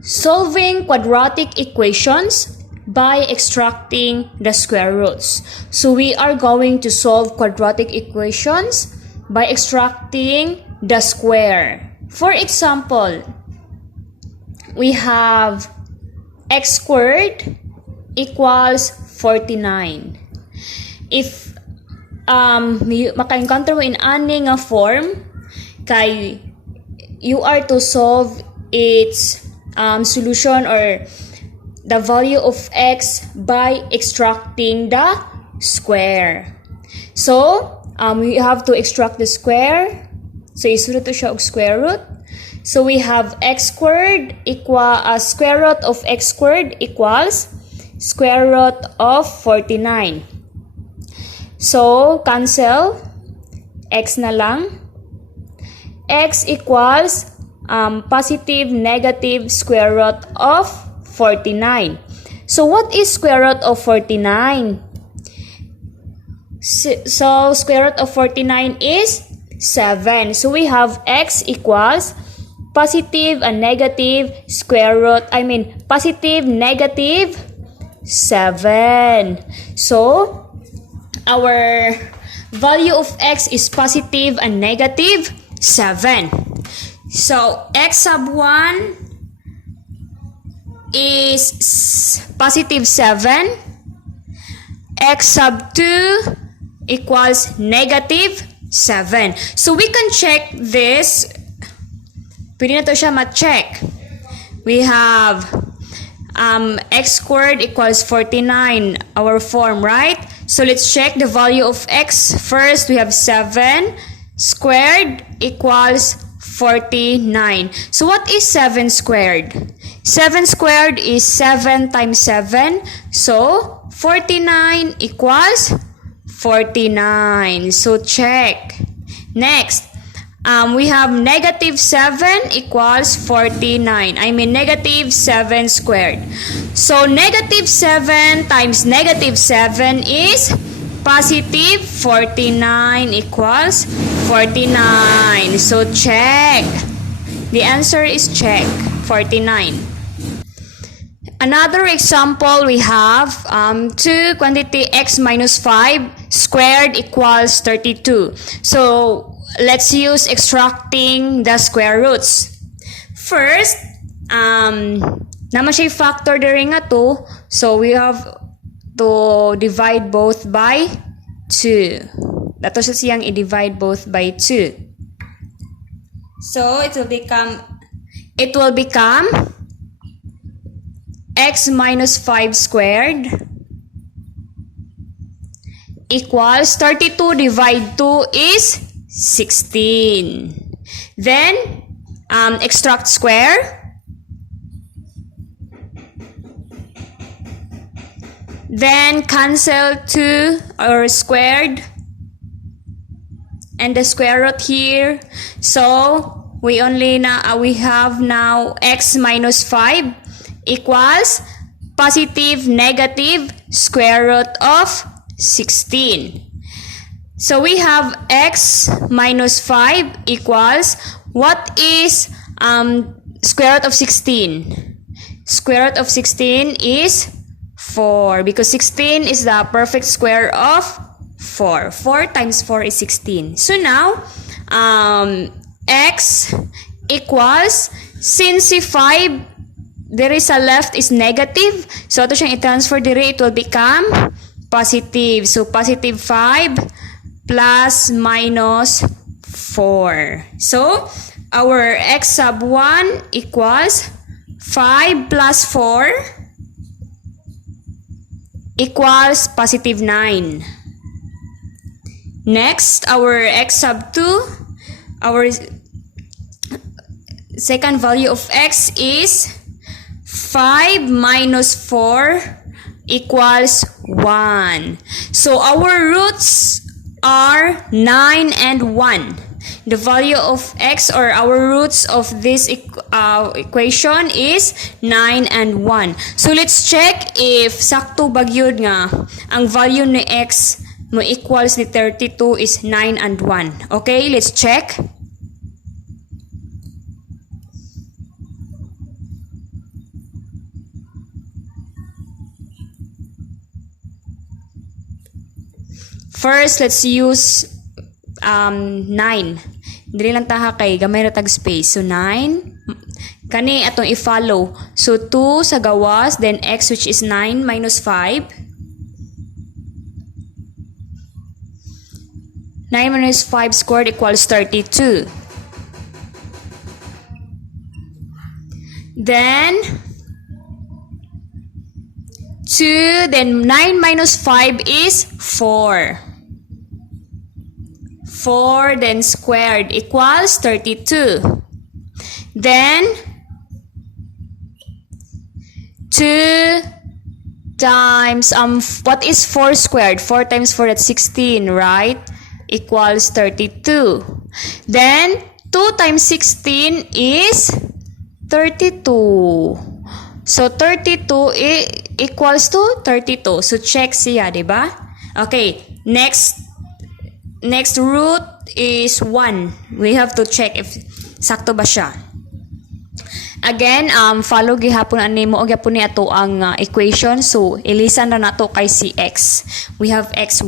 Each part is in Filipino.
Solving quadratic equations by extracting the square roots. So we are going to solve quadratic equations by extracting the square. For example, we have x squared equals 49. If maka-encounter mo in ani nga form, kay you are to solve its solution or the value of x by extracting the square. So, we have to extract the square. So, isulod to siya og square root. So, we have x squared equal square root of x squared equals square root of 49. So, cancel. X na lang. X equals positive, negative square root of 49. So, what is square root of 49? So, square root of 49 is 7. So, we have x equals positive and negative square root, positive, negative 7. So, our value of x is positive and negative 7. So, x sub 1 is positive 7. X sub 2 equals negative 7. So, we can check this. Pwede na to siya ma-check. We have x squared equals 49, our form, right? So, let's check the value of x. First, we have 7 squared equals 49. So, what is 7 squared? 7 squared is 7 times 7. So, 49 equals 49. So, check. Next, we have negative 7 equals 49. Negative 7 squared. So, negative 7 times negative 7 is positive 49 equals 49. So, check. The answer is check. 49. Another example, we have 2 quantity x minus 5 squared equals 32. So, let's use extracting the square roots. First, naman siya factor diri nga 2. So, we have to divide both by 2. Dato siya siyang i-divide both by 2. So, it will become x minus 5 squared equals 32 divide 2 is 16. Then, extract square. Then, cancel 2 or squared. And the square root here. So, we have now x minus 5 equals positive, negative square root of 16. So, we have x minus 5 equals, what is square root of 16? Square root of 16 is 4 because 16 is the perfect square of 4. 4 times 4 is 16. So, now, x equals, since si 5, there is a left is negative. So, ito siyang i-transfer dire, it will become positive. So, positive 5 plus minus 4. So, our x sub 1 equals 5 plus 4 equals positive 9. Next, our x sub 2, our second value of x is 5 minus 4 equals 1. So, our roots are 9 and 1. The value of x or our roots of this equation is 9 and 1. So, let's check if sakto bagyod nga ang value ni x mo equals ni 32 is 9 and 1. Okay, let's check. First, let's use 9. Dili lang taha kay gamay ra tag space. So 9 kani atong i-follow. So 2 sa gawas, then x which is 9 minus 5. 9 minus 5 squared equals 32. Then 2, then 9 minus 5 is 4. 4 then squared equals 32. Then 2 times what is 4 squared? 4 times 4, that's 16, right? Equals 32. Then 2 times 16 is 32. So 32 equals to 32. So check siya, di ba? Okay, next root is 1. We have to check if sakto ba siya. Again, follow gihapon ani mo og gyapon ni ato ang equation. So ilisan na nato kay si x. We have x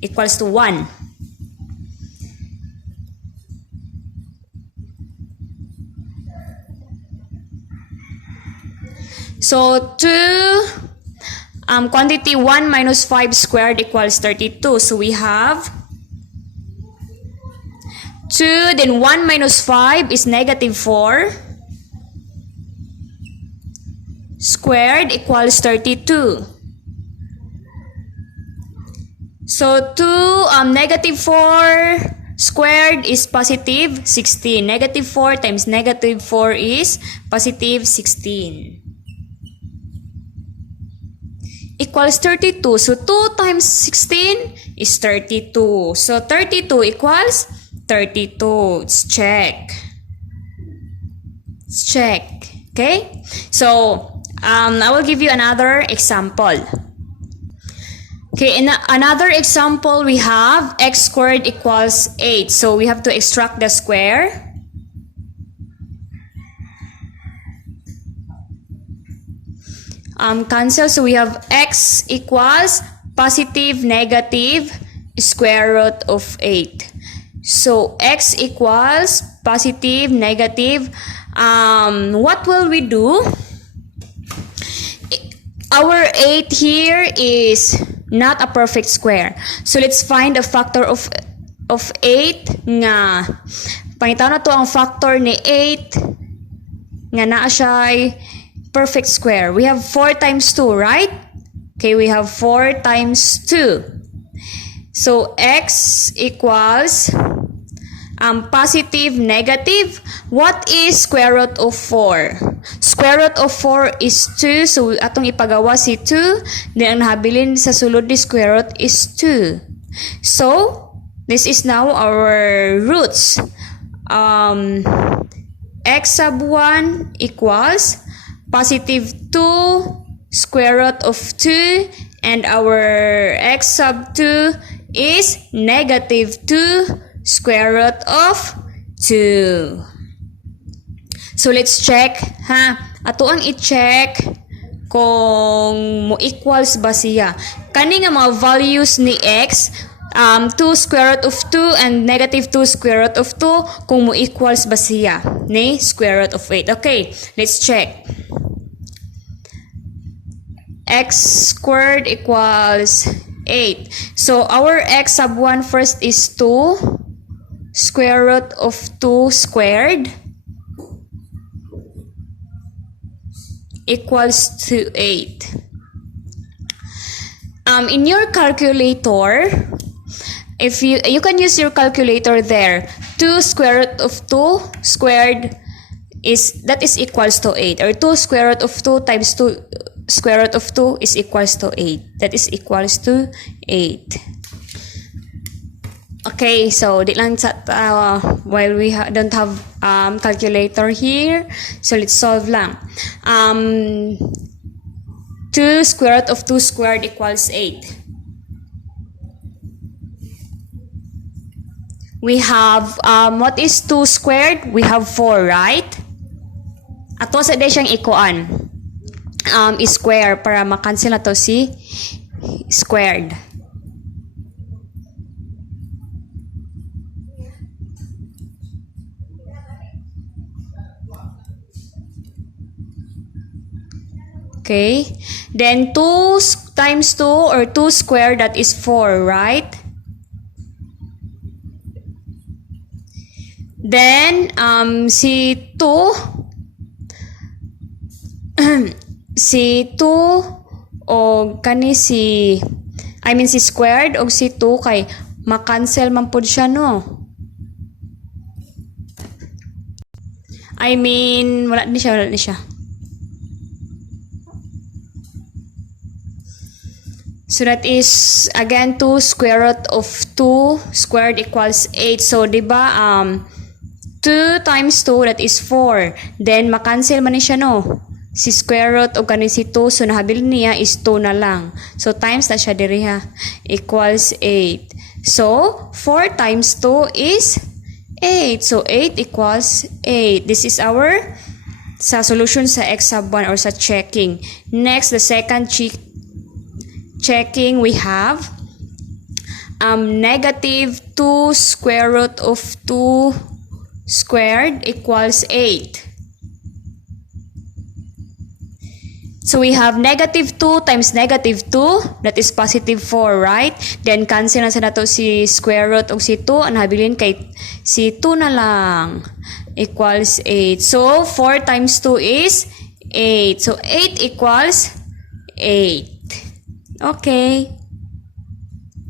equals to 1. So 2 quantity 1 minus 5 squared equals 32. So we have 2, then 1 minus 5 is negative 4 squared equals 32. So 2 negative 4 squared is positive 16. Negative 4 times negative 4 is positive 16. Equals 32. So 2 times 16 is 32. So 32 equals 32. Let's check. Let's check. Okay? So, I will give you another example. Okay, in another example, we have x squared equals 8. So we have to extract the square. Cancel. So we have x equals positive negative square root of 8. So x equals positive negative. What will we do? Our 8 here is not a perfect square. So let's find a factor of 8 nga pangitaw na to ang factor ni 8 nga naa siya perfect square. We have 4 times 2, right? Okay, we have 4 times 2. So x equals positive negative. What is square root of 4? Square root of 4 is 2. So atong ipagawa si 2. Then ang nahabilin sa sulod ni square root is 2. So this is now our roots. X sub 1 equals positive 2 square root of 2, and our x sub 2 is negative 2 square root of 2. So let's check, ha. Ato ang i-check kung mo equals ba siya. Kani nga mga values ni x, 2 square root of 2 and negative 2 square root of 2, kung mo equals ba siya ni square root of 8. Okay, let's check. X squared equals 8. So our x sub 1 first is 2 square root of 2 squared equals to 8. In your calculator, if you can use your calculator there, 2 square root of 2 squared is equals to 8, or 2 square root of 2 times 2 square root of 2 is equals to 8. That is equals to 8. Okay, so di lang sa while we don't have calculator here, so let's solve lang. 2 square root of 2 squared equals 8. We have what is 2 squared? We have 4, right? Ato sa day siyang ikuan. Square para makancel na to si squared. Okay. Then 2 times 2 or 2 squared, that is 4, right? Then, si 2, si 2, o kani si, si squared, o si 2, kay makancel man po siya, no? Wala ni siya. So that is, again, 2 square root of 2 squared equals 8. So, diba, 2 times 2, that is 4. Then, makancel man ni siya, no? Si square root o kanin si 2, so nahabil niya is 2 na lang. So, times na siya diri ha. Equals 8. So, 4 times 2 is 8. So, 8 equals 8. This is our sa solution sa x sub 1 or sa checking. Next, the second checking, we have negative 2 square root of 2 squared equals 8. So we have negative 2 times negative 2, that is positive 4, right? Then cancel na sa nato si square root o si 2, ang habilin kay si 2 na lang, equals 8. So 4 times 2 is 8. So 8 equals 8. Okay.